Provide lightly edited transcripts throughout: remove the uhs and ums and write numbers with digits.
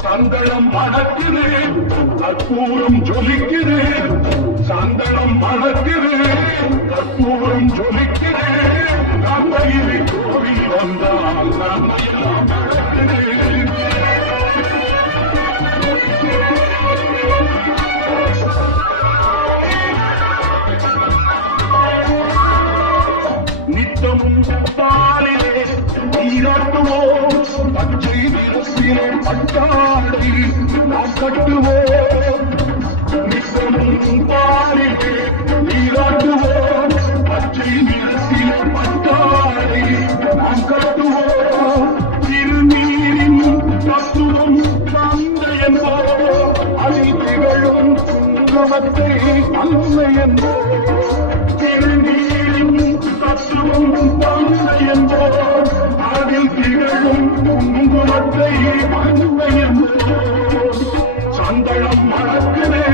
சந்தனம் மணக்குது கற்பூரம் ஜொலிக்குது சந்தனம் மணக்குது கற்பூரம் ஜொலிக்குது நம்பையில் கோவில் வந்தால் நன்மையெல்லாம் நடக்குது நித்தமும் பாலிலே நீராட்டுவோம் பச்சை நிறத்திலே பட்டாடி நாம் கட்டுவோம் நித்தமும் பாலிலே நீராட்டுவோம் பச்சை நிறத்திலே பட்டாடி நாம் கட்டுவோம் திருநீரின் தத்துவம் தந்தை என்போ அதை திகழும் குங்குமத்தை அன்னை என்போ திருநீரின் தத்துவம் தந்தை என்போ அதில் திகழும் குங்குமத்தை அன்னை என்போ சந்தனம் மணக்குதே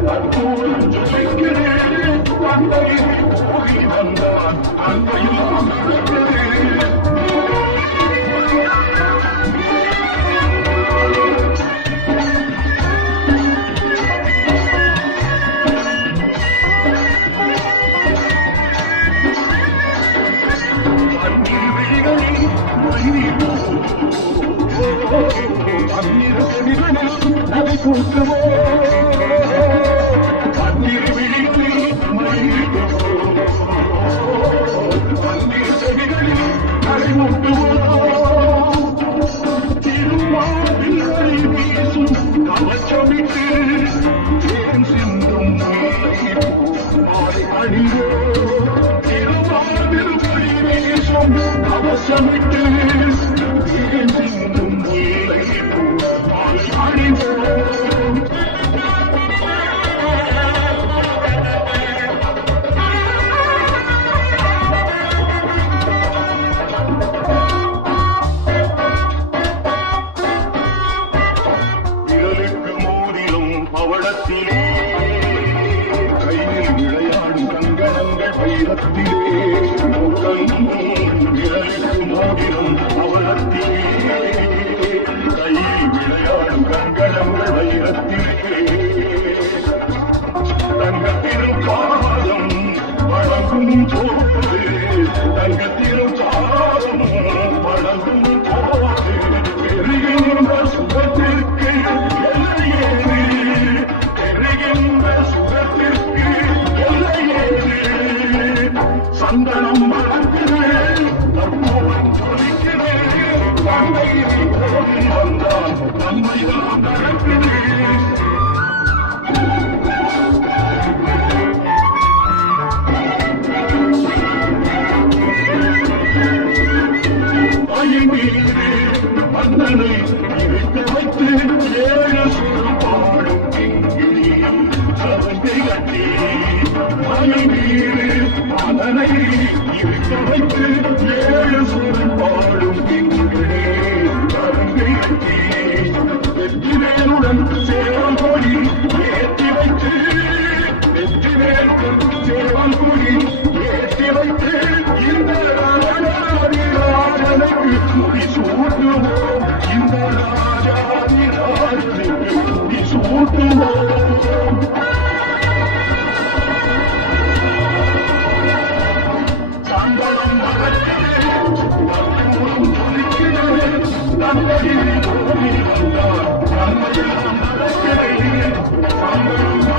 கற்பூரம் ஜொலிக்குதே தந்தை போகி வந்தான் அன்னையும் நடக்குதே அதை கொடுக்குவோம் பன்னீர் விழிகளில் மயிலிடுவோம் பன்னீர் செடிகளில் அதை முட்டுவோம் திருமாவில் வழி வீசும் கவச்சமிட்டு தேன் சிந்தும் மாலை அணிவோம் திருமாவில் வழி வீசும் கவச்சமிட்டு தேன் சிந்தும் முல்லை மாலை அணிவோம் விரலுக்கு மோதிலும் பவளத்திலே கையில் விளையாடும் கங்கணங்கள் வைரத்திலே விரலுக்கு மோதிலும் பவளத்திலே கையில் விளையாடும் கங்கணங்கள் வைரத்திலே தங்கத்திலும் பாதம் வழங்கும் போது தங்கத்திலும் சாதம் வழங்கும் போது பெருகின்ற சுகத்திற்கு எல்லையேது பெருகின்ற சுகத்திற்கு எல்லையேது சந்தனம் மணக்குதே கற்பூரம் ஜொலிக்குதே தந்தை கோவில் வந்தால் நன்மைதான் நடக்குதே மன்னனை இருக்க வைத்து ஏழு சுரம் பாடும் கிங்கிலியம் சரங்கை கட்டி மலை மீது மன்னனை இருக்க வைத்து ஏழு சுரம் பாடும் கிங்கிலே சரங்கை கட்டி வெற்றிவேலுடன் சேவல் கொடி ஏற்றி வைத்து வெற்றிவேலுடன் சேவல் கொடி ஏற்றி வைத்து இந்த ராஜனுக்கு முடி சூட்டுவோம் இந்த ராஜாதி ராஜனுக்கு முடி சூட்டுவோம் சந்தனம் மணக்குதே கற்பூரம் ஜொலிக்குதே தந்தையில் கோவில் வந்தார் நன்மையெல்லாம் நடக்குதே சந்தனம்